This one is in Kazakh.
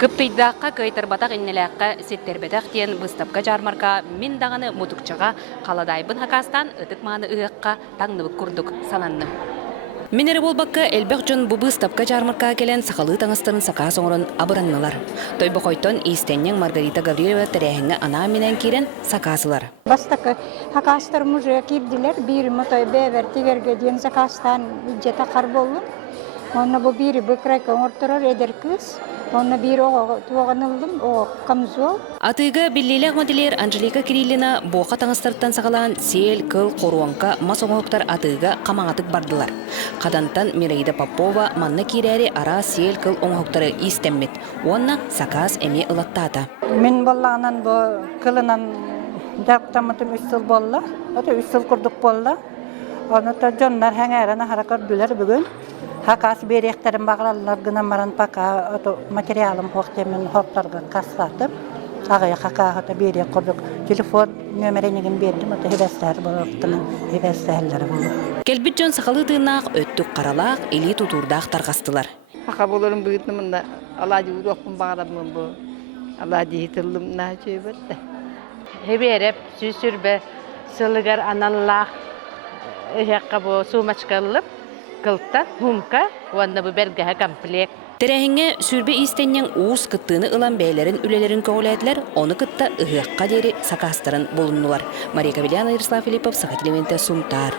Кыптыйдаахха кыайтарбатах иннэлээххэ ситтэрбэтэх тиен быыстапка дьаарбаҥка мин даганы мутукчага каладайбын хакастан ытык мааны ыһыахха таңныбык курдук сананны. Минер болбакка элбэх жон бу быыстапка дьаарбаҥка келен сахалы таңыстырын сака соңорун абыраннылар. Тойбокойтон истеннең Маргарита Гаврилова тәрәһеңе ана менен кирен сакасылар. Бастакы хакастар мужы кирдилер, бири мотой бевер тигерге ден сакастан иджета кар болду. Онна бу бири быкрайка орторор эдер кыз. Онна бири туганылдым, о камзол. Атыга биллилек моделер Анжелика Кириллина бока таңыстырттан сагалан сел, кыл, коруанка, масоңоктар атыга камаңатык бардылар. Кадантан Мираида Попова манна кирәри ара сел, кыл оңоктары истеммет. Онна сакас эме ылаттата. Мен боллаганан бу кылынан дактамытым 3 жыл болла. Ата 3 жыл курдук болла. Аны та жоннар хаңарана харакат дүлөр бүгүн. Хакас беректерин багыралар гына маран пока ото материалым хоктемен хоктарга кассатып. Агая хакаата берек курдук. Телефон нөмеренигин бердим. Ото хебестер болуптун хебестерлери болду. Келбит жон сакалы тыынак өттүк каралак эли тутурдаак таргастылар. Хака болорун бүгүтмүнда алаажы урокпун багарамын бу. Алаажы хитилим начебетте. Хебереп сүсүрбе сылыгар аналлах ыһыахха бу сумачкалып кылта хумка ванна бу бергеһе комплект. Тәрәһеңе сүрбе истеннең уус кыттыыны ылан бәйләрен үлелерин көөләтләр, оны кытта ыһыахха дери сакастарын болуннулар. Мария Кавельяна, Ярослав Филиппов, Сахатилевенте, Сумтар.